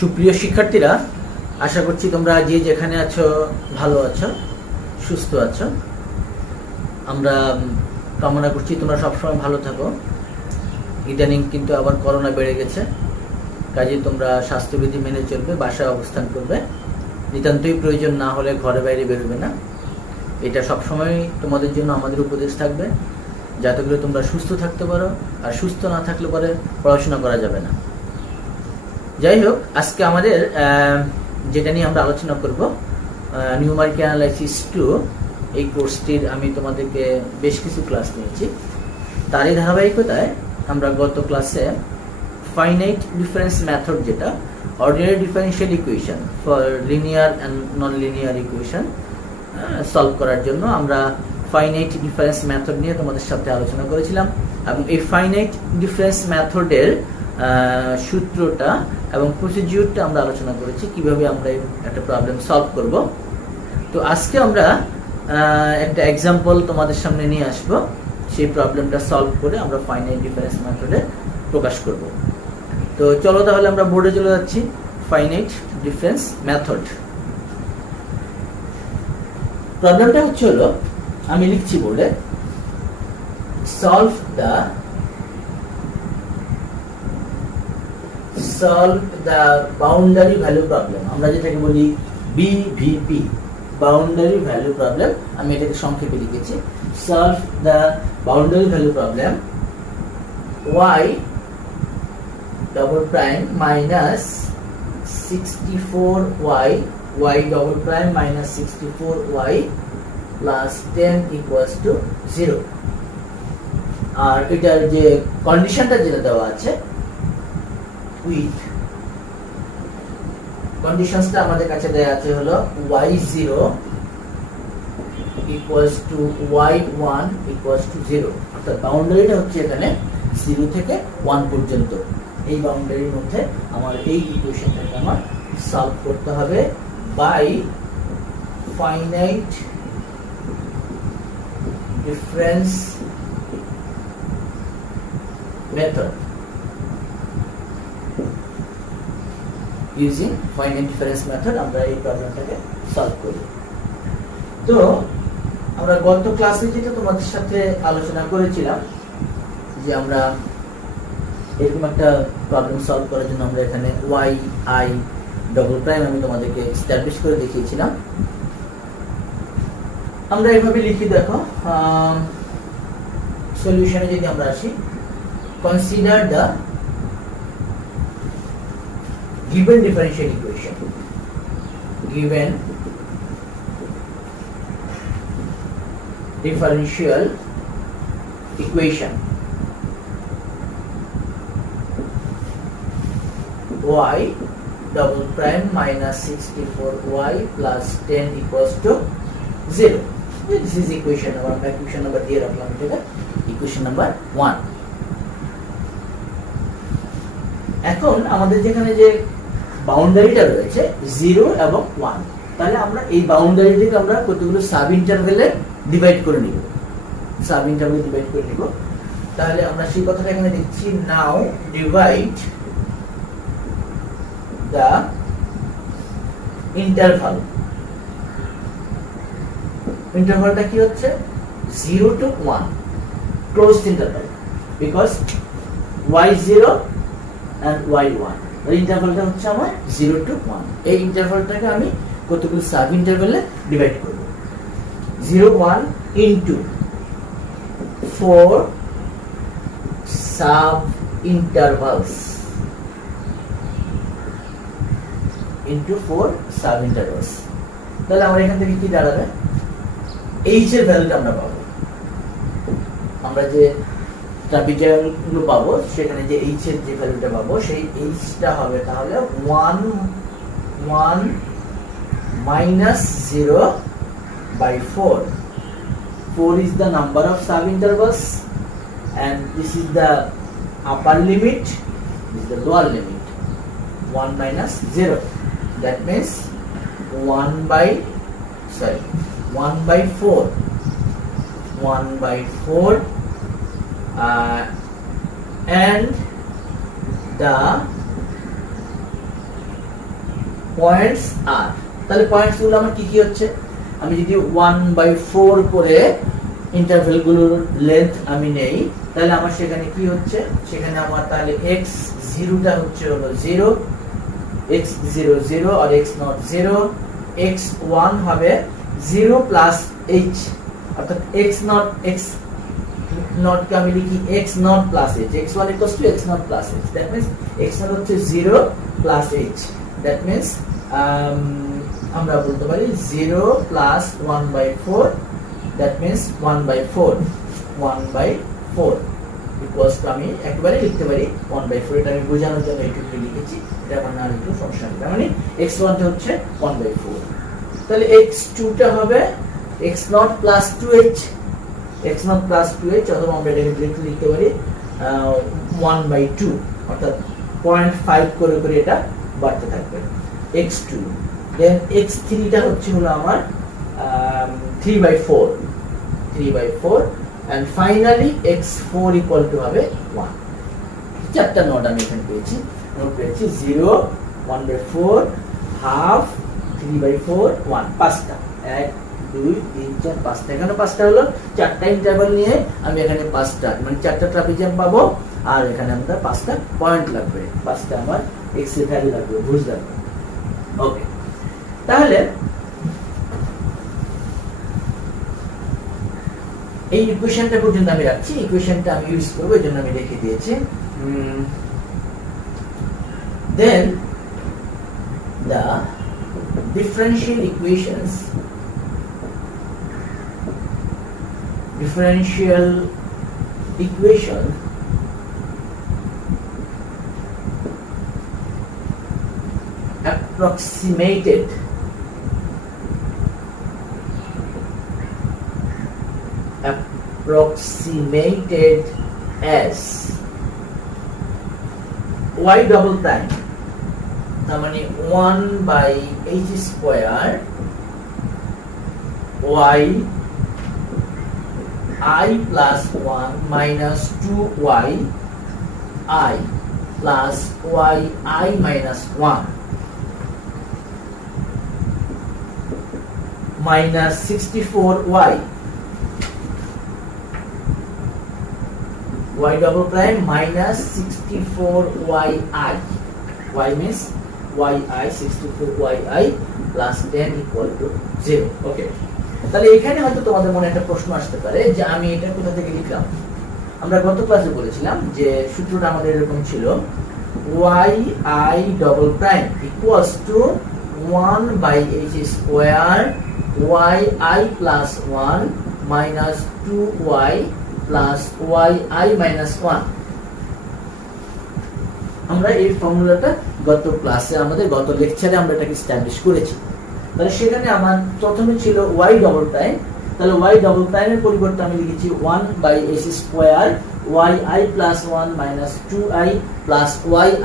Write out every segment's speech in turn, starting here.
সুপ্রিয় শিক্ষার্থীরা, আশা করছি তোমরা যে যেখানে আছো ভালো আছো, সুস্থ আছো। আমরা কামনা করছি তোমরা সবসময় ভালো থাকো। ইদানিং কিন্তু আবার করোনা বেড়ে গেছে, কাজেই তোমরা স্বাস্থ্যবিধি মেনে চলবে, বাসায় অবস্থান করবে, নিতান্তই প্রয়োজন না হলে ঘরে বাইরে বেরোবে না। এটা সবসময় তোমাদের জন্য আমাদের উপদেশ থাকবে, যাতে করে তোমরা সুস্থ থাকতে পারো। আর সুস্থ না থাকলে পরে পড়াশোনা করা যাবে না। যাই হোক, আজকে আমাদের যেটা নিয়ে আমরা আলোচনা করব, নিউমারিক্যাল অ্যানালাইসিস 2, এই কোর্সটির আমি তোমাদেরকে বেশ কিছু ক্লাস নিয়েছি। তারই ধারাবাহিকতায় আমরা গত ক্লাসে ফাইনাইট ডিফারেন্স মেথড, যেটা ordinary differential equation for linear and non linear equation solve করার জন্য আমরা ফাইনাইট ডিফারেন্স মেথড নিয়ে তোমাদের সাথে আলোচনা করেছিলাম। এবং এই ফাইনাইট ডিফারেন্স মেথডের সূত্রটা এবং প্রসিডিউরটা আমরা আলোচনা করেছি, কিভাবে আমরা একটা প্রবলেম সলভ করব। তো আজকে আমরা একটা এক্সাম্পল তোমাদের সামনে নিয়ে আসব, সেই প্রবলেমটা সলভ করে আমরা ফাইনাইট ডিফারেন্স মেথডে প্রকাশ করব। তো চলো তাহলে আমরা বোর্ডে চলে যাচ্ছি। ফাইনাইট ডিফারেন্স মেথড প্রবলেমটা হলো, আমি লিখছি বোর্ডে, solve the boundary value problem, আমরা যেটাকে বলি BVP, boundary value problem। আমি এটাকে সংক্ষেপে লিখেছি, solve the boundary value problem y double prime minus 64y, y double prime minus 64y plus 10 equals to 0। আর এটার যে কন্ডিশনটা যেটা দেওয়া আছে, উইথ কন্ডিশনসটা আমাদের কাছে দেওয়া আছে হলো y0 equals to y1 equals to 0। অর্থাৎ বাউন্ডারিটা হচ্ছে এখানে 0 থেকে 1 পর্যন্ত। এই বাউন্ডারির মধ্যে আমার এই ইকুয়েশনটাকে আমার সলভ করতে হবে by finite difference method, using finite difference method আমরা এই প্রবলেমটাকে সলভ করি। তো আমরা গত ক্লাসে যেটা তোমাদের সাথে আলোচনা করেছিলাম, যে আমরা এরকম একটা প্রবলেম সলভ করার জন্য আমরা এখানে y i ডবল প্রাইম আমি তোমাদেরকে এস্টাবলিশ করে দেখিয়েছিলাম। আমরা এভাবে লিখি, দেখো সলিউশনে যদি আমরা আসি, consider the given differential equation, given differential equation y double prime minus 64y plus 10 equals to 0. This is equation number, আমরা equation number দিয়ে রাখলাম, এটা equation number 1। এখন আমাদের যেখানে যে বাউন্ডারিটা রয়েছে 0 এবং 1, তাহলে আমরা এই বাউন্ডারিটাকে আমরা কতগুলো সাব ইন্টারভ্যালে ডিভাইড করে নিব, সাব ইন্টারভ্যালে ডিভাইড করে নিব। তাহলে আমরা সেই কথাটা এখানে লিখছি, নাও ডিভাইড the interval, ইন্টারভালটা কি হচ্ছে 0 to 1, closed interval, because y0 and y1, এই ইন্টারভালটা হচ্ছে আমার 0 to 1। এই ইন্টারভালটাকে আমি কতগুলো সাব ইন্টারভ্যালে ডিভাইড করব, 0 1 into 4 sub intervals into 4 sub intervals. তাহলে আমরা এখান থেকে কি দাঁড়াবে, h এর ভ্যালুটা আমরা পাবো, আমরা যে ট্রাপিজয়েড গুলো পাবো সেখানে যে h এর যে ভ্যালুটা পাবো, সেই h টা হবে তাহলে 1 minus 0 by 4. 4 is the number of sub intervals and this is the upper limit, this is the lower limit, 1 minus 0, that means 1 by 4, 1 by 4 and the points আর, তাহলে পয়েন্টস গুলো আমার কি কি হচ্ছে, আমি যদি 1/4 করে ইন্টারভেল গুলোর লেন্থ আমি নেই, তাহলে আমার সেখানে কি হচ্ছে, সেখানে আমার তাহলে x0 টা হচ্ছে হলো 0, x0 0 আর x0 0, x1 হবে 0 প্লাস h, অর্থাৎ x0 কে আমি লিখি x0 plus h, x1 equals to x0 plus h, that means x0 হচ্ছে 0 plus h, that means আমরা বলতে পারি 0 plus 1/4, that means 1/4 equals to আমি একবারে লিখতে পারি 1/4, এটা আমি বোঝানোর জন্য এইটুকু লিখেছি, এটা আমার না লিখলেও সমস্যা নেই, মানে x1 টা হচ্ছে 1/4, তাহলে x2 টা হবে x0 plus 2h, x0 plus 2h, অথবা আমরা এটাকে ডিরেক্টলি লিখতে পারি 1/2, অর্থাৎ 0.5 করে করে এটা বাড়তে থাকবে, x2, দেন x3 টা হচ্ছে হলো আমার 3/4, and finally x4 equal to হবে 1, চারটা নোট আমি এখানে পেয়েছি, নোট পেয়েছি 0, 1/4, হাফ, 3/4, 1, পাঁচটা, 1 2 3 4 5টা, এখানে পাঁচটা হলো, চারটা ইন্টারভাল নিয়ে আমি এখানে পাঁচটা, মানে চারটা ট্রাপিজিয়াম পাবো, আর এখানে আমরা পাঁচটা পয়েন্ট লাগবে, পাঁচটা আমার x এর ভ্যালু লাগবে, বুঝ লাগবে। ওকে, তাহলে এই ইকুয়েশনটা পর্যন্ত আমি রাখছি, ইকুয়েশনটা আমি ইউজ করব, এজন্য আমি রেখে দিয়েছি। দেন the differential equation approximated as y double prime, তার মানে 1/h square y I plus 1 minus 2y I plus y I minus 1 minus 64y y double prime minus 64yi, y means yi 64yi plus 10 equal to 0. Okay, তাহলে এখানে হয়তো তোমাদের মনে একটা প্রশ্ন আসতে পারে যে আমি এটা কোথা থেকে লিখলাম। আমরা গত ক্লাসে বলেছিলাম যে সূত্রটা আমাদের এরকম ছিল, yi double prime equals to 1/h square yi plus 1 minus 2y plus yi minus 1। আমরা এই ফর্মুলাটা গত ক্লাসে আমাদের গত লেকচারে আমরা এটাকে এস্টাবলিশ করেছি। তাহলে সেখানে আমার প্রথমে ছিল y ডবল প্রাইম, তাহলে y ডবল প্রাইমের পরিবর্তে আমি লিখেছি 1/h square yi plus 1 minus 2i plus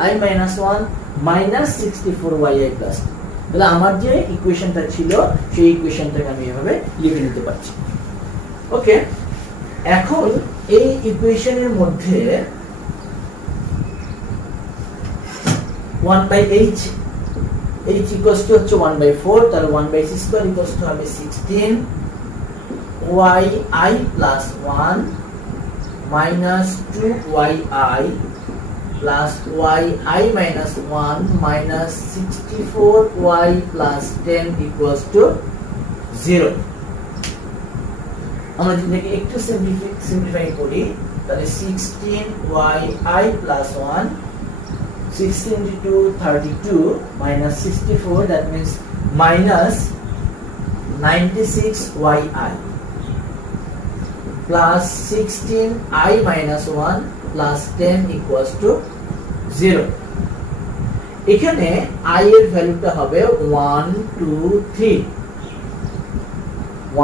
yi minus 1 minus 64yi plus 2। তাহলে আমার যে ইকুয়েশনটা ছিল সেই ইকুয়েশনটাকে আমি এভাবে লিখে নিতে পারছি। ওকে, এখন এই ইকুয়েশনের মধ্যে 1/h h equals to হচ্ছে 1/4, তাহলে 1/h square equals to হবে 16 yi plus 1 minus 2yi plus yi minus 1 minus 64y plus 10 equals to 0। আমরা যদি একটু সিম্পলিফাই করি তাহলে 16yi plus 1, 16 into 32 minus 64, that means minus 96yi plus 16i minus 1 plus 10 equals to 0। এখানে i এর ভ্যালুটা হবে 1 2 3,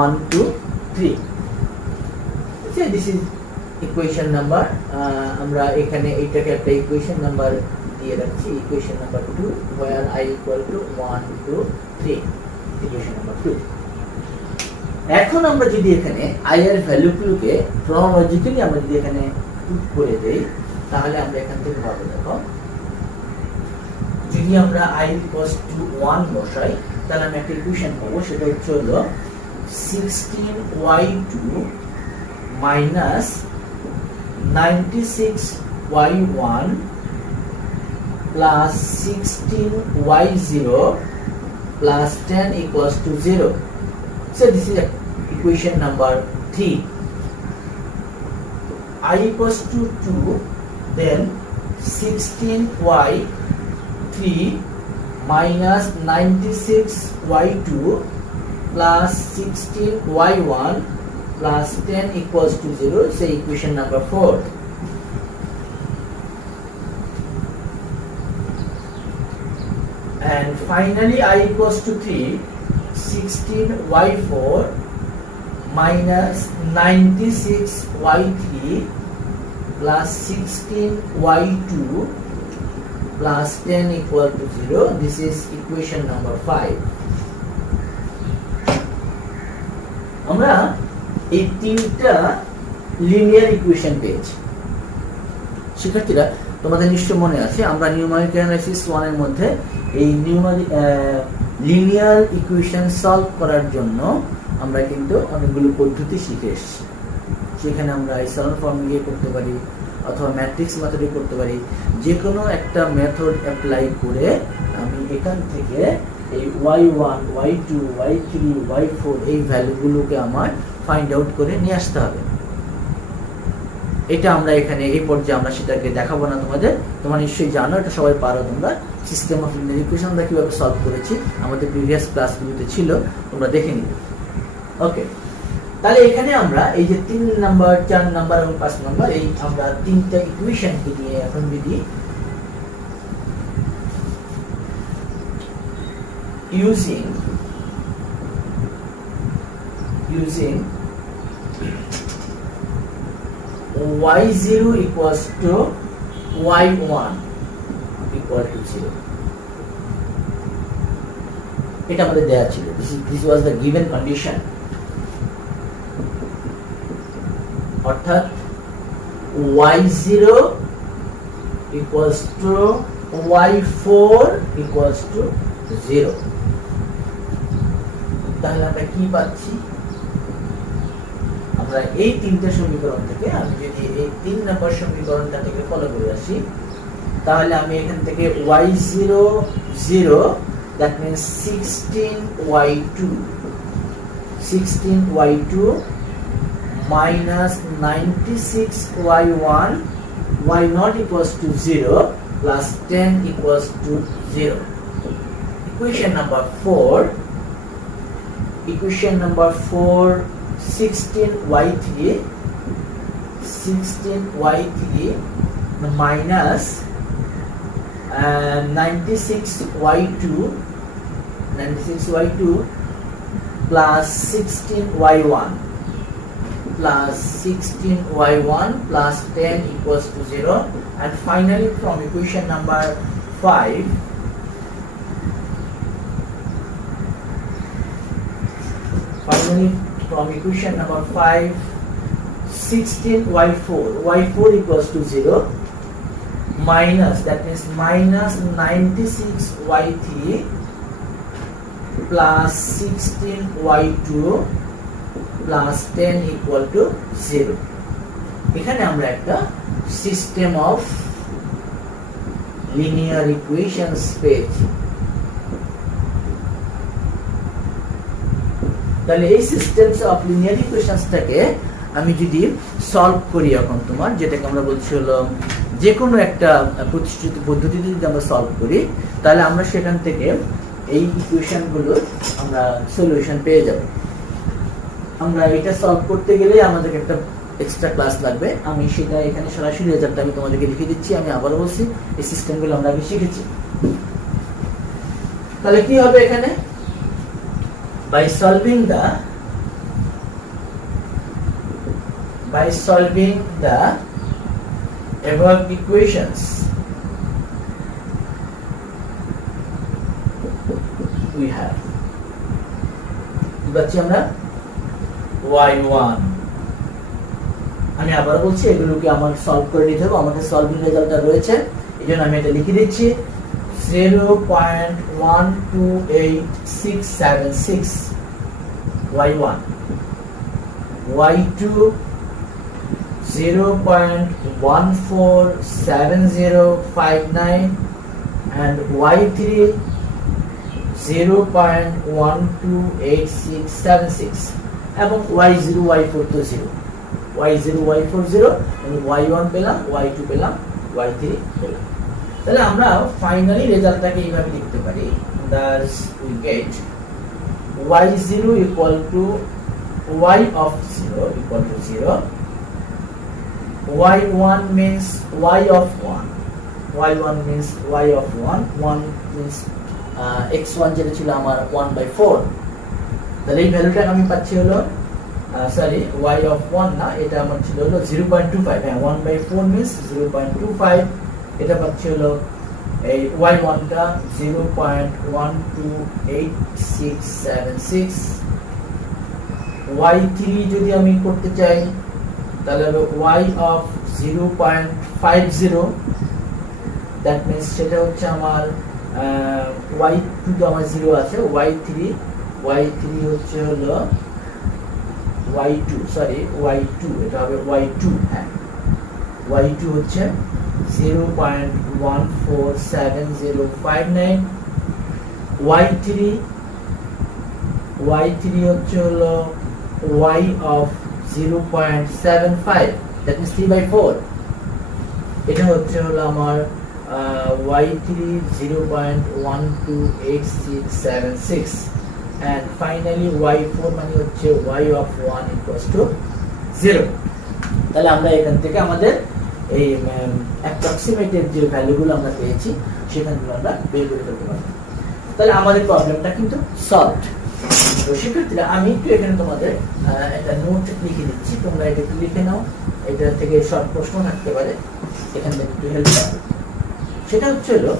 1 2 3। So this is equation number, আমরা এখানে এটাকে একটা ইকুয়েশন নাম্বার দিয়ে রাখছি, equation number 2 where I equal to 1 2 3, equation number 2। এখন আমরা যদি এখানে i এর ভ্যালুগুলোকে ক্রনোলজিক্যালি আমরা যদি এখানে পুট করে দেই তাহলে আমরা এখান থেকে পাবো, দেখো যদি আমরা i equals to 1 বসাই তাহলে আমি একটা ইকুয়েশন পাবো, সেটা হচ্ছে হলো 16y2 minus 96y1 plus 16y0 plus 10 equals to 0. So this is equation number 3. I equals to 2, then 16y3 minus 96y2 plus 16y1 plus 10 equals to 0. Say equation number 4. And finally I equals to 3, 16y4 minus 96y3 plus 16y2 plus 10 equal to 0. This is equation number 5. আমরা এই তিনটা linear equation পেয়েছি। শিক্ষার্থীরা, তোমাদের নিশ্চয় মনে আছে আমরা নিউমেরিক্যাল অ্যানালাইসিস 1 এর মধ্যে এই লিনিয়ার ইকুয়েশন সলভ করার জন্য আমরা কিন্তু অনেকগুলো পদ্ধতি শিখে এসেছি। সেখানে আমরা আইসোলেশন ফর্ম দিয়ে করতে পারি অথবা ম্যাট্রিক্স মেথডে করতে পারি। যে কোনো একটা মেথড অ্যাপ্লাই করে আমি এখান থেকে এই y1, y2, y3, y4 এই ভ্যালুগুলোকে আমার ফাইন্ড আউট করে নিয়ে আসতে হবে। এটা আমরা এখানে এই পর্যায়ে আমরা সেটাকে দেখাবো না তোমাদের, তোমরা নিশ্চয়ই জানো, এটা সবাই পারো তোমরা। সিস্টেম অফ লিনিয়ার ইকুয়েশন আমরা কিভাবে সলভ করেছি আমাদের প্রিভিয়াস ক্লাসগুলোতে ছিল, তোমরা দেখে নিবে। ওকে, তাহলে এখানে আমরা এই যে 3 নাম্বার, 4 নাম্বার এবং 5 নাম্বার এই আমরা তিনটা ইকুয়েশনকে নিয়ে এখন যদি using y0 equals to y1 equal to 0, এটা আমাদের দেয়া ছিল। This was the given condition, অর্থাৎ y0 equals to y4 equals to 0। তাহলে আমরা কি পাচ্ছি? আমরা এই তিনটা সমীকরণ থেকে, আমি যদি এই 3 নম্বর সমীকরণটা থেকে ফলো করে আসি, তাহলে আমি এখান থেকে y0 0, that means 16y2 minus 96y1 y0 equals to 0 plus 10 equals to 0. Equation number 4, 16y3 minus 96y2 plus 16y1 plus 10 equals to 0. And finally from equation number 5, y4 equals to 0 minus, that means minus 96y3 plus 16y2 plus 10 equal to 0. এখানে আমরা একটা system of linear equations পেয়েছি। তাহলে এই systems of linear ইকুয়েশনসটাকে আমি যদি solve করি, এখন তোমার যেটাকে আমরা বলছি হলো যে কোনো একটা প্রতিষ্ঠিত পদ্ধতিতে যদি আমরা সলভ করি, তাহলে আমরা সেখান থেকে এই ইকুয়েশনগুলোর আমরা সলিউশন পেয়ে যাব। আমরা এটা সলভ করতে গেলে আমাদের একটা এক্সট্রা ক্লাস লাগবে, আমি সেটা এখানে সরাসরি রেজাল্ট আমি তোমাদেরকে লিখে দিচ্ছি। আমি আবার বলছি এই সিস্টেমগুলো আমরা আগে শিখেছি। তাহলে কি হবে এখানে? by solving the above equations, we have বাচ্চা আমরা y1, আমি আবার বলছি এগুলোকে আমার সলভ করে নিতে হবে। আমাদের সলভিং রেজাল্টটা রয়েছে, এই জন্য আমি এটা লিখে দিচ্ছি 0.12876 y1, y2 0.147059 and y3 0.128676 এবং y0 y4 তো 0, y0 y4 0, y1 পেলাম, y2 পেলাম, y3 পেলাম। তাহলে আমরা ফাইনালি রেজাল্টটাকে এইভাবে লিখতে পারি, thus we get y0 equal to y of 0 equal to 0, y1 means y of 1, y1 means y of 1, 1 means x1 যেটা ছিল আমার 1/4, তাহলে এই ভ্যালুটা আমি পাচ্ছি হলো সরি y of 1 না, এটা আমার ছিল হলো 0.25, হ্যাঁ 1/4 means 0.25, এটা পাচ্ছি হলো এই y1 টা 0.128676, y3 যদি আমি করতে চাই তাহলে হবে y of 0.50, দ্যাট মিন্স সেটা হচ্ছে আমার y2 তো আমার 0 আছে, y3 হচ্ছে হলো y2 সরি y2, এটা হবে y2, হ্যাঁ y2 হচ্ছে 0.147059, y3 হচ্ছে হলো y of 0.75, that means 3/4, এটা হচ্ছে হলো আমার y3 0.128676 and finally y4 মানে হচ্ছে y of 1 equals to 0। তাহলে আমরা এখান থেকে আমাদের এই অ্যাপ্রক্সিমেটেড যে ভ্যালুগুলো আমরা পেয়েছি সেখানগুলো আমরা বের করে ফেলতে পারবো। তাহলে আমাদের প্রবলেমটা কিন্তু সলভড। তো সেক্ষেত্রে আমি একটু এখানে তোমাদের একটা নোট লিখে দিচ্ছি, তোমরা এটা একটু লিখে নাও, এটা থেকে শর্ট প্রশ্ন থাকতে পারে, এখান থেকে একটু হেল্প পাবে। সেটা হচ্ছে হলো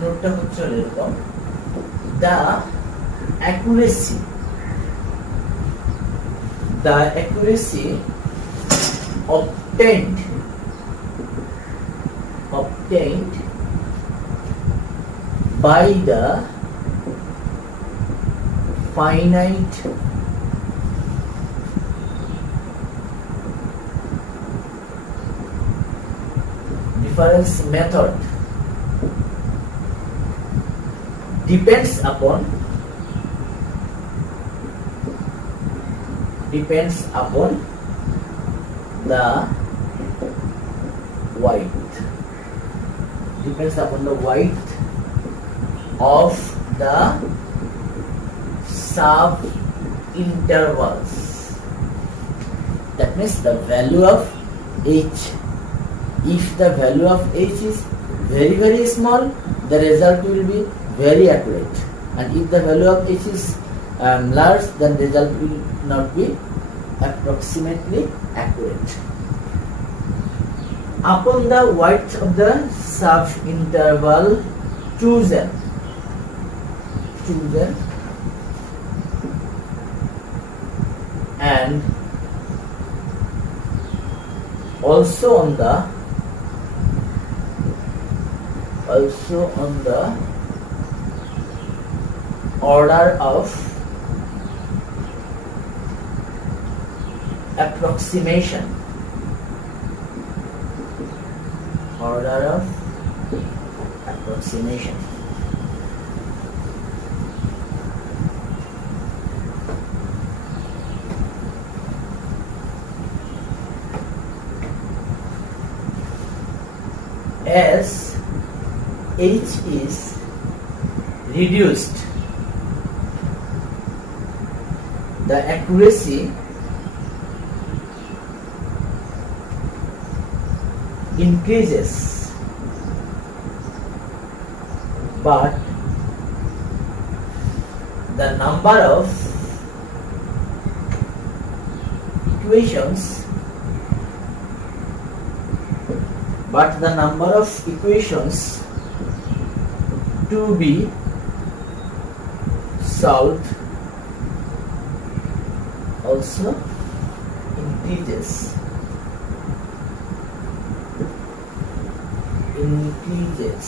নোটটা হচ্ছে হলো এরকম, the accuracy obtained by the finite difference method depends upon the width of the sub intervals, that means the value of h. If the value of h is very very small, the result will be very accurate, and if the value of h is large, then result will not be approximately accurate. Upon the width of the sub-interval chosen and also on the order of approximation, as h is reduced, the accuracy increases, but the number of equations to be solved also increases. increases.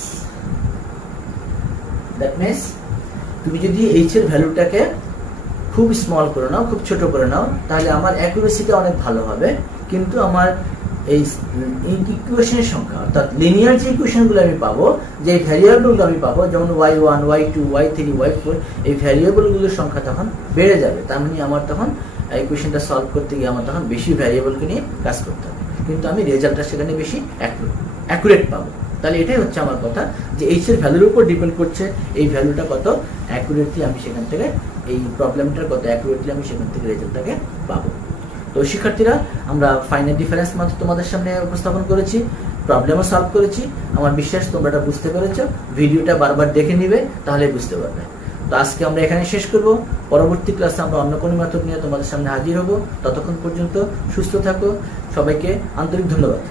That means তুমি যদি h এর ভ্যালুটাকে খুব small করে নাও, খুব ছোট করে নাও, তাহলে আমার অ্যাকুরেসিটা অনেক ভালো হবে, কিন্তু আমার এই ইকুয়েশনের সংখ্যা অর্থাৎ লিনিয়ার যে ইকুয়েশনগুলো আমি পাবো, যে ভ্যারিয়েবলগুলো আমি পাবো, যেমন y1 y2 y3 y4, এই ভ্যারিয়েবলগুলোর সংখ্যা তখন বেড়ে যাবে। তার মানে আমার তখন ইকুয়েশনটা সলভ করতে গিয়ে আমার তখন বেশি ভ্যারিয়েবলকে নিয়ে কাজ করতে হবে, কিন্তু আমি রেজাল্টটা সেখানে বেশি অ্যাকুরেট পাবো। তাহলে এটাই হচ্ছে আমার কথা, যে এইচ এর ভ্যালুর উপর ডিপেন্ড করছে এই ভ্যালুটা কত অ্যাকুরেটলি আমি সেখান থেকে, এই প্রবলেমটার কত অ্যাকুরেটলি আমি সেখান থেকে রেজাল্টটাকে পাবো। তো শিক্ষার্থীরা, আমরা ফাইনাইট ডিফারেন্স মাত্র তোমাদের সামনে উপস্থাপন করেছি, প্রবলেমও সলভ করেছি। আমার বিশ্বাস তোমরা এটা বুঝতে পেরেছো। ভিডিওটা বারবার দেখে নিবে, তাহলে বুঝতে পারবে। তো আজকে আমরা এখানে শেষ করব। পরবর্তী ক্লাসে আমরা অন্য কোনো মেথড নিয়ে তোমাদের সামনে হাজির হব। ততক্ষণ পর্যন্ত সুস্থ থাকো। সবাইকে আন্তরিক ধন্যবাদ।